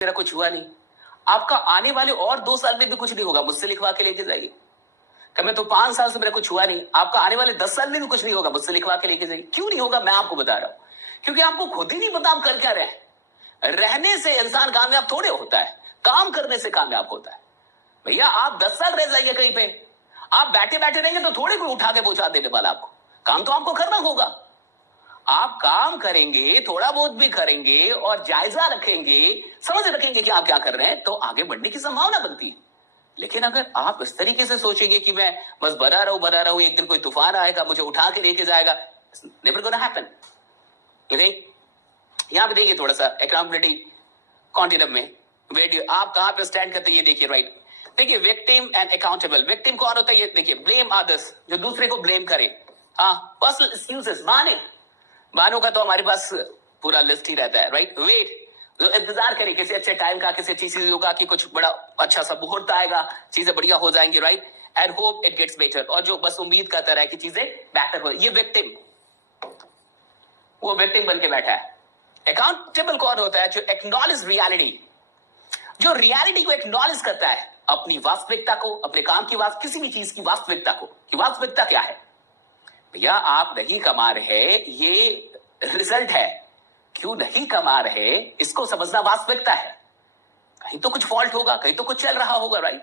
मेरा कुछ हुआ नहीं। आपका आने वाले और 2 साल में भी कुछ नहीं होगा, मुझसे लिखवा के लेके जाइए। कि मैं तो 5 साल से मेरा कुछ हुआ नहीं, आपका आने वाले 10 साल में भी कुछ नहीं होगा, मुझसे लिखवा के लेके जाइए। क्यों नहीं होगा, मैं आपको बता रहा हूं, क्योंकि आपको खुद ही नहीं पता आप कर क्या रहे हैं। रहने से इंसान कामयाब थोड़े होता है, काम करने से कामयाब होता है। भैया आप 10 साल रह जाइए कहीं पे, आप बैठे बैठे रहेंगे तो थोड़े कोई उठा के पहुंचा देने वाला आपको। काम तो आपको करना होगा। आप काम करेंगे, थोड़ा बहुत भी करेंगे और जायजा रखेंगे, समझ रखेंगे कि आप क्या कर रहे हैं, तो आगे बढ़ने की संभावना बनती है। लेकिन अगर आप इस तरीके से सोचेंगे कि मैं बस बना रहा हूं, एक दिन कोई तूफान आएगा, मुझे उठा के लेके जाएगा, नेवर गोना हैपन। यहां पे देखिए थोड़ा सा अकाउंटेबिलिटी कॉन्टिनम में आप कहां पे स्टैंड करते हैं, ये देखिए। राइट, देखिए विक्टिम एंड अकाउंटेबल। विक्टिम कौन होता है, ये देखिए, ब्लेम अदर्स, जो दूसरे को ब्लेम करे। हाँ, पर्सनल एक्सक्यूजेस, मानो का तो हमारे पास पूरा लिस्ट ही रहता है। राइट, वेट, जो इंतजार करे किसी अच्छे टाइम का, किसी अच्छी चीजों का, कि कुछ बड़ा अच्छा सा मुहूर्त आएगा, चीजें बढ़िया हो जाएंगी। Right, and hope it gets better, और जो बस उम्मीद करता रहा है कि चीजें बेटर हो। ये विक्टिम, वो विक्टिम बन के बैठा है। अकाउंटेबल कौन होता है, जो एक्नॉलेज रियलिटी, जो रियलिटी को एक्नॉलेज करता है, अपनी वास्तविकता को, अपने काम की किसी भी चीज की वास्तविकता को, कि वास्तविकता क्या है। भैया आप नहीं कमा रहे, ये रिजल्ट है। क्यों नहीं कमा रहे, इसको समझना वास्तविकता है। कहीं तो कुछ फॉल्ट होगा, कहीं तो कुछ चल रहा होगा। राइट,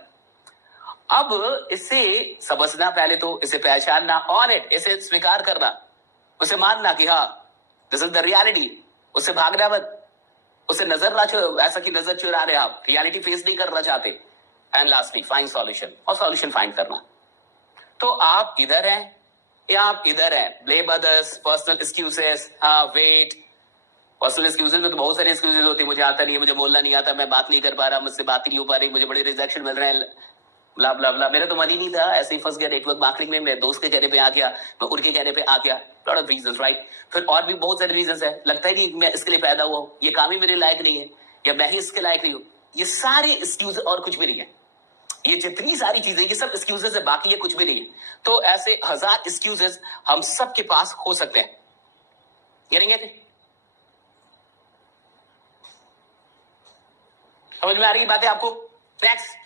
अब इसे समझना, पहले तो इसे पहचानना, ऑन इट, इसे स्वीकार करना, उसे मानना कि हाँ दिस इज द रियलिटी। उससे भागना मत, उसे नजर ना ऐसा कि नजर चुरा रहे आप, रियलिटी फेस नहीं करना चाहते। एंड लास्टली फाइंड सॉल्यूशन, और सॉल्यूशन फाइंड करना। तो आप इधर हैं या आप इधर हैं, ब्लेम अदर्स, पर्सनल एक्सक्यूजेस। हाँ वेट, पर्सनल एक्सक्यूजेस में तो बहुत सारे एक्सक्यूजेस होते हैं, मुझे आता नहीं है, मुझे बोलना नहीं आता, मैं बात नहीं कर पा रहा, मुझसे बात ही नहीं हो पा रही, मुझे बड़े रिजेक्शन मिल रहे हैं, ब्ला ब्ला ब्ला। मेरा तो मन ही नहीं था, ऐसे ही फंस गया नेटवर्क मार्केटिंग में, मैं दोस्त के कहने पे आ गया, मैं उनके कहने पे आ गया, लॉट ऑफ रीजंस। राइट, फिर और भी बहुत सारे रीजंस है, लगता है नहीं मैं इसके लिए पैदा हुआ हूं, ये काम ही मेरे लायक नहीं है, या मैं ही इसके लायक नहीं हूं। ये सारे एक्सक्यूज और कुछ भी नहीं है। ये जितनी सारी चीजें, ये सब एक्सक्यूजेस है, बाकी ये कुछ भी नहीं है। तो ऐसे 1000 एक्सक्यूजेस हम सबके पास हो सकते हैं। समझ में आ रही बातें आपको? नेक्स्ट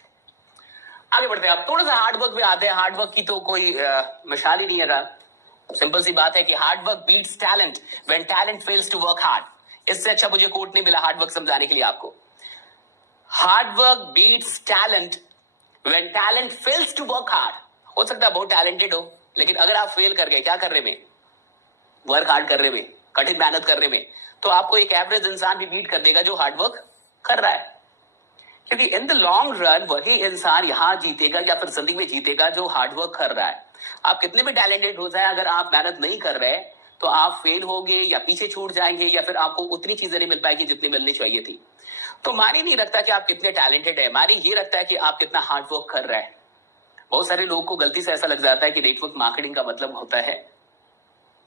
आगे बढ़ते हैं, आप थोड़ा सा हार्डवर्क में आते हैं। हार्डवर्क की तो कोई मिसाल ही नहीं है रहा। सिंपल सी बात है कि hard work beats talent when talent fails to work hard. इससे अच्छा मुझे कोट नहीं मिला हार्डवर्क समझाने के लिए आपको। Hard work beats talent when talent fails to work hard. हो सकता है बहुत टैलेंटेड हो, लेकिन अगर आप फेल कर गए क्या करने में, वर्क हार्ड करने में, कठिन मेहनत करने में, तो आपको एक एवरेज इंसान भी बीट कर देगा जो हार्डवर्क कर रहा है। क्योंकि इन द लॉन्ग रन वही इंसान यहां जीतेगा या फिर जिंदगी में जीतेगा जो हार्डवर्क कर रहा है। आप कितने भी टैलेंटेड हो जाए, अगर आप मेहनत नहीं कर रहे तो आप फेल होंगे या पीछे छूट जाएंगे, या फिर आपको उतनी चीजें नहीं मिल पाएगी जितनी मिलनी चाहिए थी। तो मानी नहीं रखता कि आप कितने टैलेंटेड है, मानी ये रखता है कि आप कितना हार्डवर्क कर रहे हैं। बहुत सारे लोगों को गलती से ऐसा लग जाता है कि नेटवर्क मार्केटिंग का मतलब होता है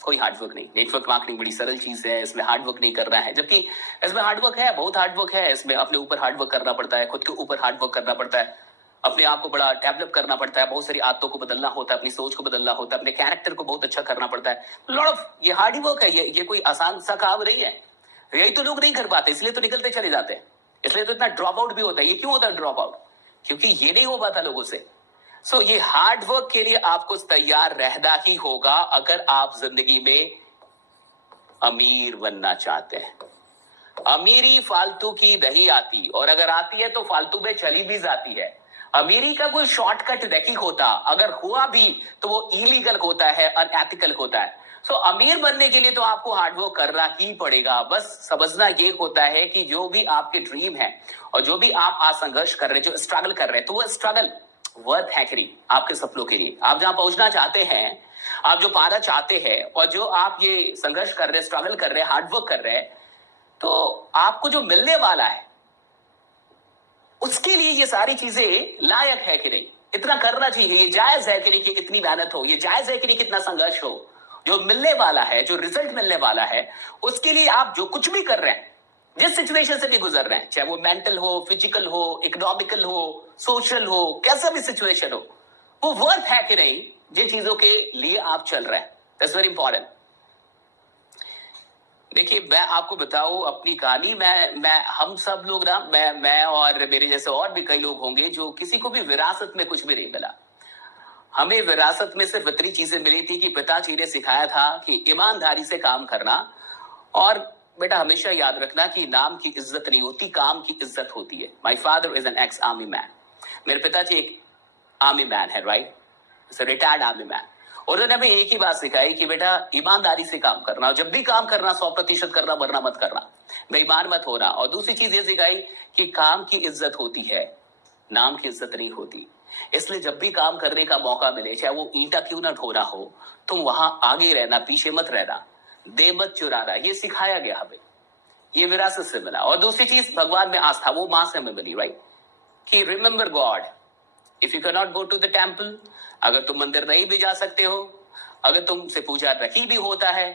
कोई हार्डवर्क नहीं। नेटवर्क मार्केटिंग बड़ी सरल चीज है, इसमें हार्डवर्क नहीं करना है, जबकि इसमें हार्डवर्क है, बहुत हार्डवर्क है। इसमें अपने ऊपर हार्डवर्क करना पड़ता है, खुद के ऊपर हार्डवर्क करना पड़ता है, अपने आप को बड़ा डेवलप करना पड़ता है, बहुत सारी आदतों को बदलना होता है, अपनी सोच को बदलना होता है, अपने कैरेक्टर को बहुत अच्छा करना पड़ता है। लॉट ऑफ ये हार्डवर्क है, ये कोई आसान सा काम नहीं है। यही तो लोग नहीं कर पाते, इसलिए तो निकलते चले जाते हैं, इसलिए तो इतना ड्रॉप आउट भी होता है। ये क्यों होता है ड्रॉप आउट? क्योंकि ये नहीं हो पाता लोगों से। सो ये हार्डवर्क के लिए आपको तैयार रहना ही होगा अगर आप जिंदगी में अमीर बनना चाहते हैं। अमीरी फालतू की नहीं आती, और अगर आती है तो फालतू में चली भी जाती है। अमीरी का कोई शॉर्टकट नहीं होता, अगर हुआ भी तो वो इलीगल होता है, अनएथिकल होता है। सो अमीर बनने के लिए तो आपको हार्डवर्क करना ही पड़ेगा। बस समझना ये होता है कि जो भी आपके ड्रीम है और जो भी आप आज संघर्ष कर रहे हैं, जो स्ट्रगल कर रहे हैं, तो वो स्ट्रगल वर्थ है कि नहीं आपके सपनों के लिए। आप जहां पहुंचना चाहते हैं, आप जो पाना चाहते हैं, और जो आप ये संघर्ष कर रहे हैं, स्ट्रगल कर रहे हैं, हार्डवर्क कर रहे हैं, तो आपको जो मिलने वाला है उसके लिए ये सारी चीजें लायक है कि नहीं, इतना करना चाहिए, ये जायज है कि नहीं कि इतनी मेहनत हो, ये जायज है कि नहीं कितना संघर्ष हो। जो मिलने वाला है, जो रिजल्ट मिलने वाला है, उसके लिए आप जो कुछ भी कर रहे हैं, जिस सिचुएशन से भी गुजर रहे हैं, चाहे वो मेंटल हो, फिजिकल हो, इकोनॉमिकल हो, सोशल हो, कैसा भी सिचुएशन हो, वो वर्थ है कि नहीं जिन चीजों के लिए आप चल रहे हैं। That's very important. देखिए, मैं आपको बताऊं अपनी कहानी। मैं हम सब लोग ना, मैं और मेरे जैसे और भी कई लोग होंगे जो किसी को भी विरासत में कुछ भी नहीं मिला। हमें विरासत में सिर्फ इतनी चीजें मिली थी कि पिताजी ने सिखाया था कि ईमानदारी से काम करना, और बेटा हमेशा याद रखना कि नाम की इज्जत नहीं होती, काम की इज्जत होती है। My father is an ex army man. मेरे पिताजी एक आर्मी मैन है, राइट, रिटायर्ड आर्मी मैन। और उन्होंने हमें एक ही बात सिखाई कि बेटा ईमानदारी से काम करना, और जब भी काम करना 100% करना, वरना मत करना, बेईमान मत होना। और दूसरी चीज ये सिखाई कि काम की इज्जत होती है, नाम की इज्जत नहीं होती। इसलिए जब भी काम करने का मौका मिले, चाहे वो ईंटा क्यों ना ढोना हो, तुम वहां आगे रहना, पीछे मत रहना, दे मत चुराना। ये सिखाया गया हमें, ये विरासत से मिला। और दूसरी चीज, भगवान में आस्था, वो मां से हमें मिली, राइट, कि remember god if you can not go to the temple. अगर तुम मंदिर नहीं भी जा सकते हो, अगर तुमसे पूजा नहीं भी होता है,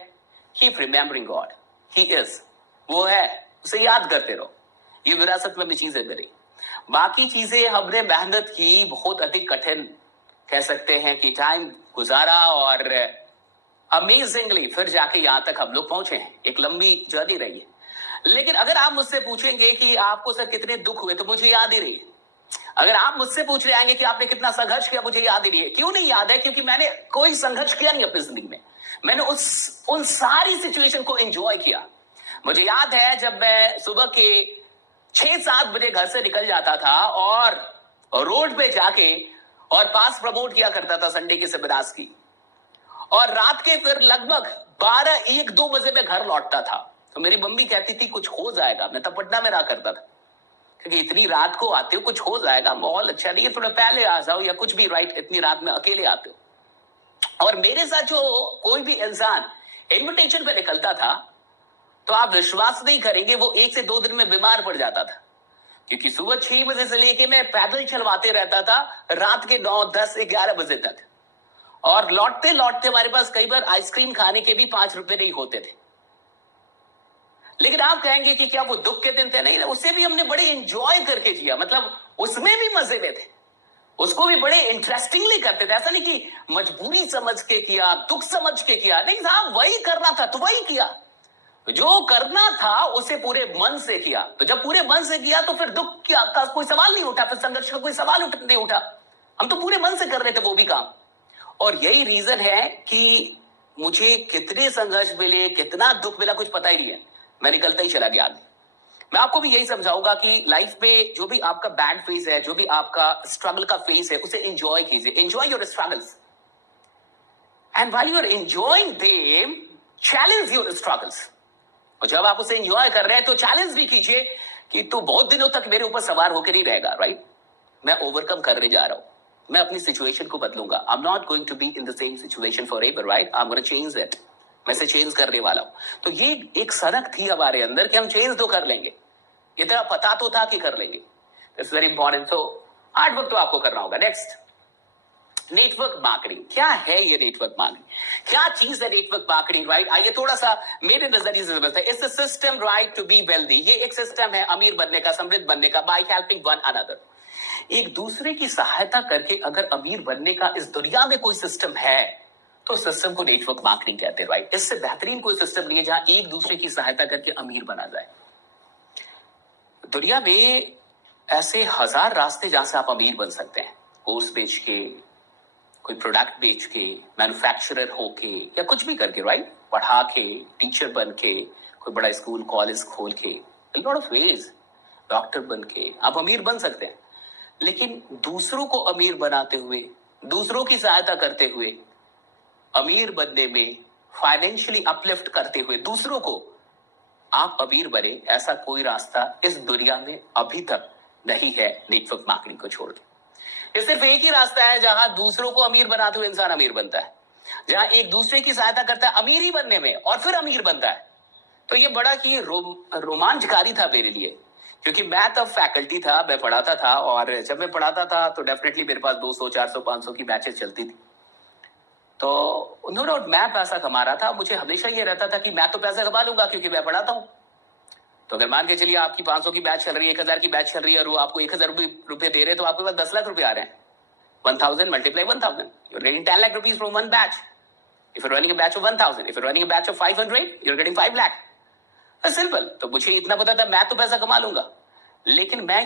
keep remembering God, he is, वो है, उसे याद करते रहो। ये विरासत में भी चीजें मिली। बाकी चीजें हमने मेहनत की, बहुत अधिक कठिन कह सकते हैं कि टाइम गुजारा, और अमेजिंगली फिर जाके यहां तक हम लोग पहुंचे हैं। एक लंबी जर्नी रही है। लेकिन अगर आप मुझसे पूछेंगे कि आपको सर कितने दुख हुए, तो मुझे याद ही नहीं है। अगर आप मुझसे पूछ रहे आएंगे कि आपने कितना संघर्ष किया, मुझे याद ही नहीं है। क्यों नहीं याद है? क्योंकि मैंने कोई संघर्ष किया नहीं अपनी जिंदगी में। मैंने उन सारी सिचुएशन को एंजॉय किया। मुझे याद है जब मैं सुबह के 6-7 बजे घर से निकल जाता था और रोड पे जाके और पास प्रमोट किया करता था संडे की सेमिनार्स की, और रात के फिर लगभग 12-1-2 बजे में घर लौटता था। तो मेरी मम्मी कहती थी कुछ हो जाएगा। मैं तब पटना में रहा करता था, क्योंकि इतनी रात को आते हो, कुछ हो जाएगा, माहौल अच्छा नहीं है, थोड़ा पहले आ जाओ या कुछ भी, राइट, इतनी रात में अकेले आते हो। और मेरे साथ जो कोई भी इंसान इन्विटेशन पे निकलता था, तो आप विश्वास नहीं करेंगे, वो 1 से 2 दिन में बीमार पड़ जाता था। क्योंकि सुबह 6 बजे से लेके मैं पैदल चलवाते रहता था रात के 9, 10, 11 बजे तक। और लौटते लौटते हमारे पास कई बार आइसक्रीम खाने के भी 5 रुपए नहीं होते थे। लेकिन आप कहेंगे कि क्या वो दुख के दिन थे? नहीं, उसे भी हमने बड़े एंजॉय करके जिया। मतलब उसमें भी मजे में थे, उसको भी बड़े इंटरेस्टिंगली करते थे। ऐसा नहीं कि मजबूरी समझ के किया, दुख समझ के किया, नहीं साहब, वही करना था तो वही किया। जो करना था उसे पूरे मन से किया। तो जब पूरे मन से किया तो फिर दुख का कोई सवाल नहीं उठा, फिर संघर्ष का कोई सवाल नहीं उठा। हम तो पूरे मन से कर रहे थे वो भी काम। और यही रीजन है कि मुझे कितने संघर्ष मिले, कितना दुख मिला, कुछ पता ही नहीं है। मैं निकलता ही चला गया आगे। मैं आपको भी यही समझाऊंगा कि लाइफ में जो भी आपका बैड फेज है, जो भी आपका स्ट्रगल का फेज है, उसे एंजॉय कीजिए। Enjoy your struggles, and while you are enjoying them, challenge your struggles. और जब आप उसे एंजॉय कर रहे हैं तो चैलेंज भी कीजिए कि तू बहुत दिनों तक मेरे ऊपर सवार होकर नहीं रहेगा, राइट। मैं ओवरकम करने जा रहा हूं, मैं अपनी सिचुएशन को बदलूंगा। I am not going to be in the same situation forever, right. I am gonna change it. मैं इसे चेंज करने वाला हूं। तो ये एक सनक थी हमारे अंदर कि हम चेंज तो कर लेंगे। इतना पता तो था कि कर लेंगे। It's very important. तो हार्ड वर्क तो आपको करना होगा। Next, network marketing. क्या है ये नेटवर्क मार्केटिंग? क्या चीज है नेटवर्क मार्केटिंग, राइट? आइए थोड़ा सा मेरे नजरिए से समझते हैं। It's a system, right, to be wealthy. ये एक सिस्टम है अमीर बनने का, समृद्ध बनने का, बाय हेल्पिंग वन अनदर। एक दूसरे की सहायता करके अगर अमीर बनने का इस दुनिया में कोई सिस्टम है तो सिस्टम को नेटवर्क मार्केटिंग कहते हैं, राइट। इससे बेहतरीन कोई सिस्टम नहीं है जहां एक दूसरे की सहायता करके अमीर बना जाए। दुनिया में ऐसे 1000 रास्ते जहां से आप अमीर बन सकते हैं। कोर्स बेच के, कोई प्रोडक्ट बेच के, मैन्युफैक्चरर होके, या कुछ भी करके, राइट, पढ़ा के, टीचर बन के, कोई बड़ा स्कूल कॉलेज खोल के, लॉट ऑफ वेज, डॉक्टर बन के आप अमीर बन सकते हैं। लेकिन दूसरों को अमीर बनाते हुए, दूसरों की सहायता करते हुए अमीर बनने में, फाइनेंशियली अपलिफ्ट करते हुए दूसरों को आप अमीर बने, ऐसा कोई रास्ता इस दुनिया में अभी तक नहीं है नेटवर्क मार्केटिंग को छोड़ के। ये सिर्फ एक ही रास्ता है जहां दूसरों को अमीर बनाते हुए इंसान अमीर बनता है, जहां एक दूसरे की सहायता करता है अमीर ही बनने में और फिर अमीर बनता है। तो ये बड़ा ही रोमांचकारी था मेरे लिए, क्योंकि मैं तब फैकल्टी था, मैं पढ़ाता था, और जब मैं पढ़ाता था तो डेफिनेटली मेरे पास 200, 400, 500 की बैचेस चलती थी। तो नो डाउट मैं पैसा कमा रहा था। मुझे हमेशा ये रहता था कि मैं तो पैसा कमा लूंगा क्योंकि मैं पढ़ाता हूं। तो अगर मान के चलिए आपकी 500 की बैच चल रही है, 1000 की बैच चल रही है, और वो आपको 1000 रुपए दे रहे हैं, तो आपके पास 10 लाख रुपए आ रहे हैं। 1000 multiply 1000, you're getting 10 lakh rupees from one batch. If you're running a batch of 1000, if you're running a batch of 500, you're getting 5 lakh. Simple. तो मुझे इतना पता था मैं तो पैसा कमा लूंगा, लेकिन मैं